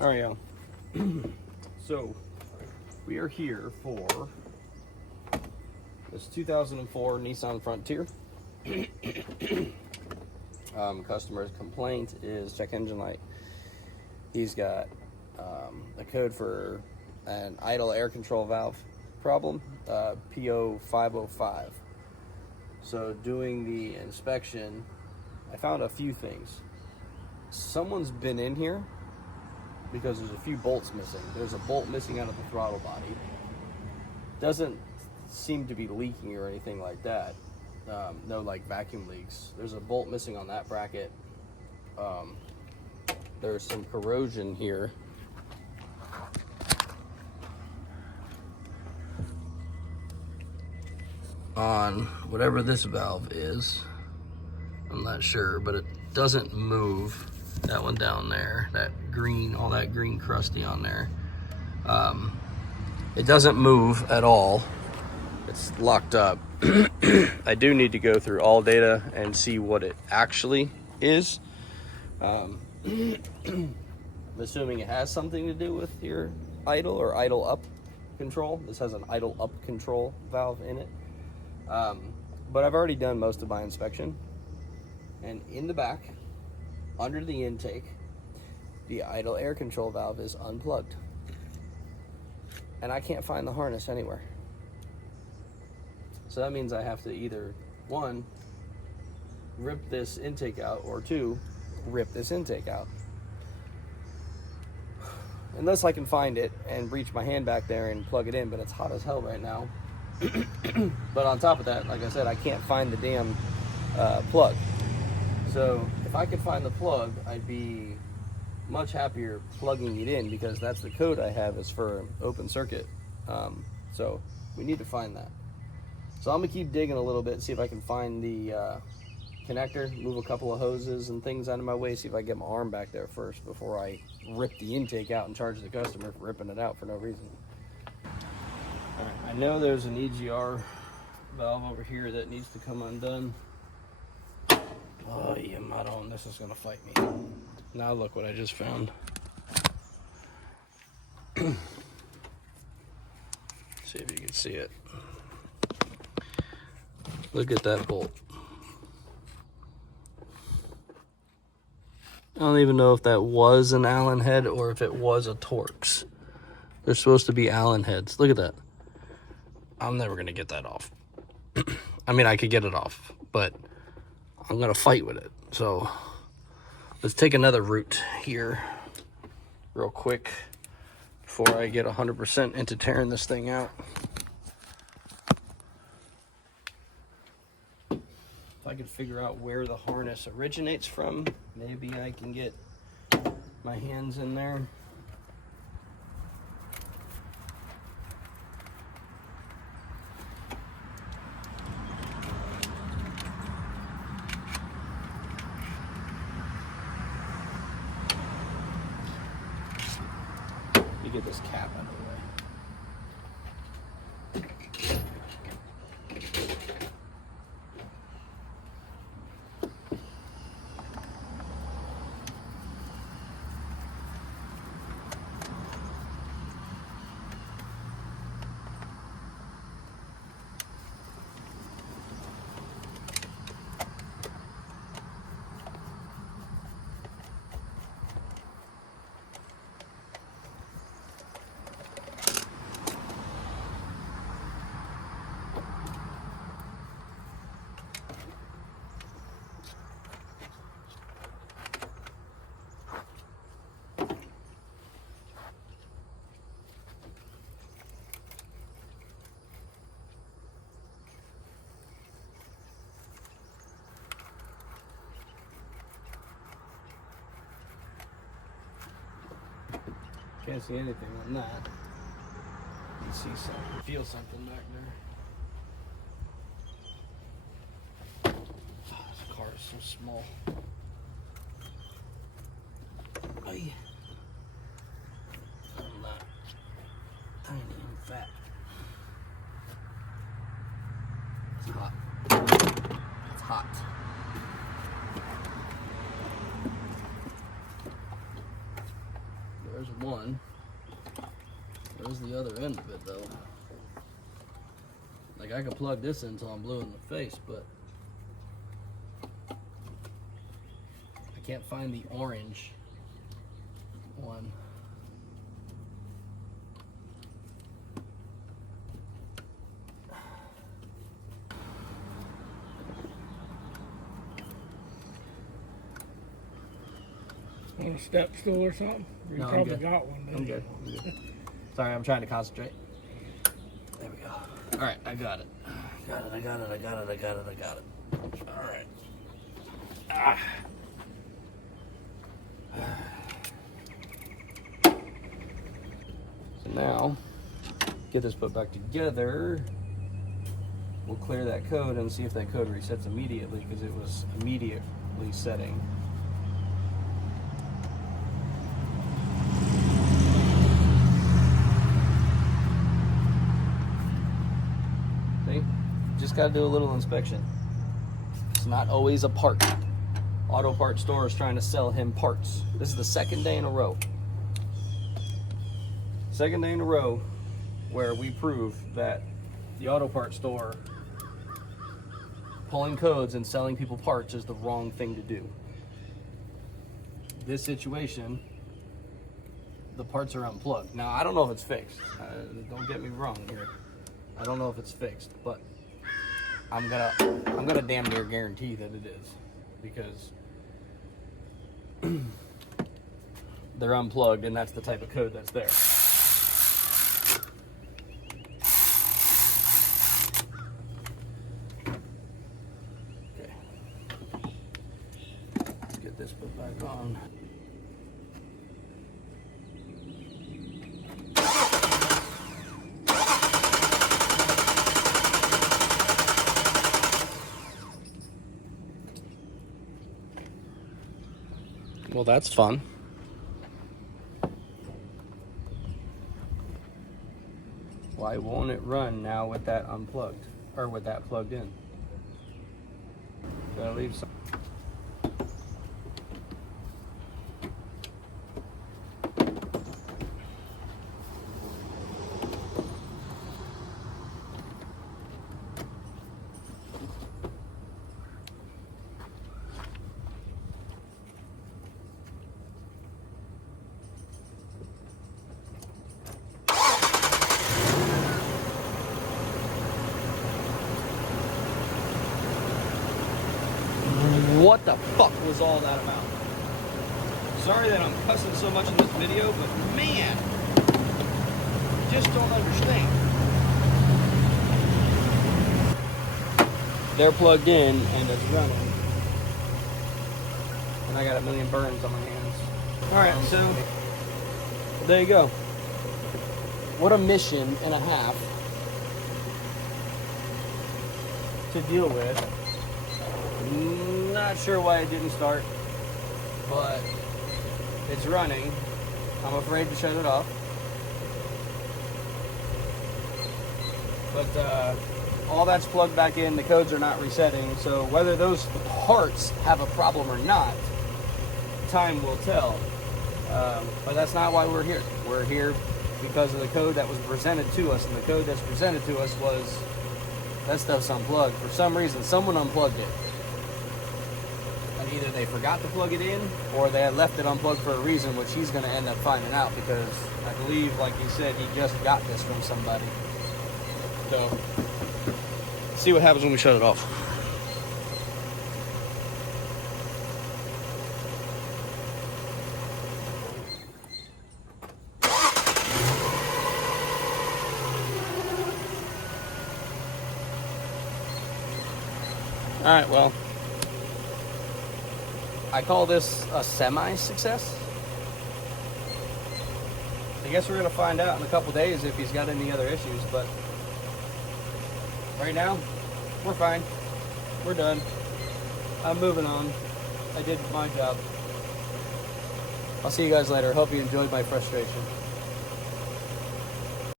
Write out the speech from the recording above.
All right, y'all. So we are here for this 2004 Nissan Frontier. Customer's complaint is check engine light. He's got a code for an idle air control valve problem, PO 505. So doing the inspection, I found a few things. Someone's been in here because there's a few bolts missing. There's a bolt missing out of the throttle body. Doesn't seem to be leaking or anything like that. No like vacuum leaks. There's a bolt missing on that bracket. There's some corrosion here. On whatever this valve is. I'm not sure, but it doesn't move. That one down there, that green, all that green crusty on there. It doesn't move at all. It's locked up. I do need to go through all data and see what it actually is. I'm assuming it has something to do with your idle or idle up control. This has an idle up control valve in it. But I've already done most of my inspection. And in the back, under the intake, the idle air control valve is unplugged. And I can't find the harness anywhere. So that means I have to either, one, rip this intake out, or two, rip this intake out. Unless I can find it and reach my hand back there and plug it in, but it's hot as hell right now. But on top of that, like I said, I can't find the damn plug. So if I could find the plug, I'd be much happier plugging it in, because that's the code I have is for open circuit. So we need to find that. So I'm gonna keep digging a little bit, see if I can find the connector, move a couple of hoses and things out of my way, see if I can get my arm back there first before I rip the intake out and charge the customer for ripping it out for no reason. All right, I know there's an EGR valve over here that needs to come undone. Oh, yeah, Madon, this is gonna fight me. Now look what I just found. See if you can see it. Look at that bolt. I don't even know if that was an Allen head or if it was a Torx. They're supposed to be Allen heads. Look at that. I'm never gonna get that off. I mean, I could get it off, but I'm gonna fight with it. So let's take another route here real quick before I get 100% into tearing this thing out. If I could figure out where the harness originates from, maybe I can get my hands in there. Let me get this cap out of the way. Can't see anything on that. You see something, feel something back there. Oh, this car is so small. Ay. I'm not tiny and fat. It's hot. It's hot. There's one. Where's the other end of it, though? Like, I could plug this in until I'm blue in the face, but I can't find the orange one. On a step stool or something? You No, I'm probably good. got one. I'm good. Sorry, I'm trying to concentrate. There we go. All right, I got it. I got it. All right. Ah. So now, get this put back together. We'll clear that code and see if that code resets immediately, because it was immediately setting. Just got to do a little inspection. It's not always a part. Auto parts store is trying to sell him parts. This is the second day in a row. Second day in a row where we prove that the auto parts store pulling codes and selling people parts is the wrong thing to do. This situation, the parts are unplugged. Now, I don't know if it's fixed. Don't get me wrong here. I don't know if it's fixed, but I'm gonna damn near guarantee that it is, because they're unplugged and that's the type of code that's there. Okay. Let's get this put back on. Well, that's fun. Why won't it run now with that unplugged, or with that plugged in? Gotta leave some. What the fuck was all that about? Sorry that I'm cussing so much in this video, but man, just don't understand. They're plugged in and it's running. And I got a million burns on my hands. Alright, so there you go. What a mission and a half to deal with. Not sure why it didn't start, but it's running. I'm afraid to shut it off. But all that's plugged back in, the codes are not resetting, so whether those parts have a problem or not, time will tell. But that's not why we're here. We're here because of the code that was presented to us, and the code that's presented to us was that stuff's unplugged. For some reason, someone unplugged it. And either they forgot to plug it in, or they had left it unplugged for a reason, which he's going to end up finding out, because I believe, like he said, he just got this from somebody. So, let's see what happens when we shut it off. Alright, well, I call this a semi-success. I guess we're going to find out in a couple days if he's got any other issues, but right now, we're fine. We're done. I'm moving on. I did my job. I'll see you guys later. Hope you enjoyed my frustration.